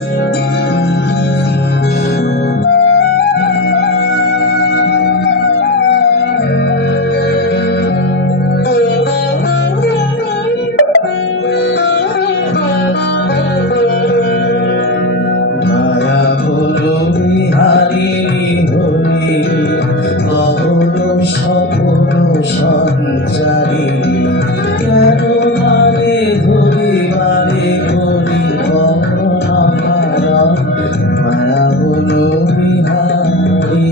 মায়া হলো বিহারিণী হলি কখনো স্বপ্ন সঞ্চারিণী কেন মানে ধরি মানে করি কখনো মারা মায়া হলো বিহারিণী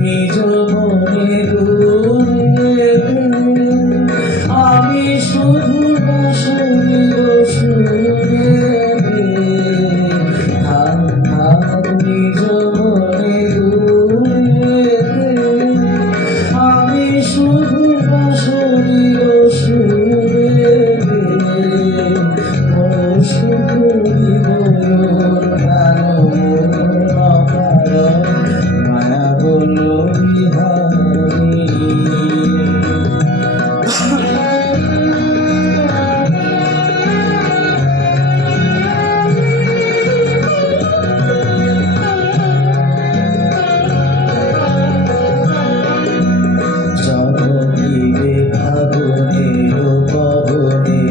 নিজ মনে দূরে আমি শুধু বাসনীয় সুরে নিজ মনে দূরে আমি শুধু বাসনীয় সুরে শুধু মায়া বলো বিহারী জগদীরে ফাগুনের পবনে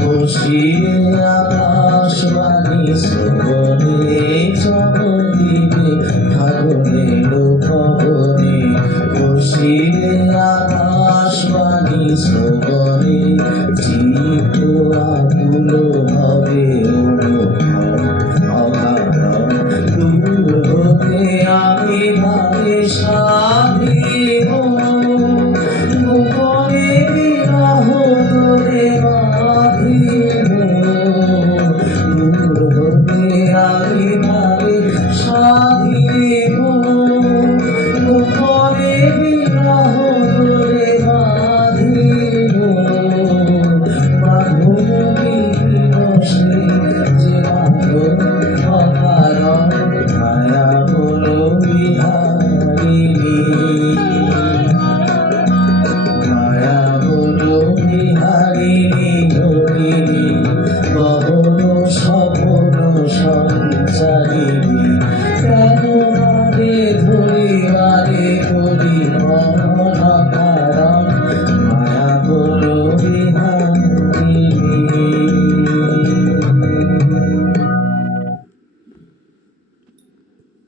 বসিয়ে আকাশবাণী শ্রবণে জগদীরে ফাগুনের পবনে বসিয়ে আকাশবাণী শ্রবণে চিত্ত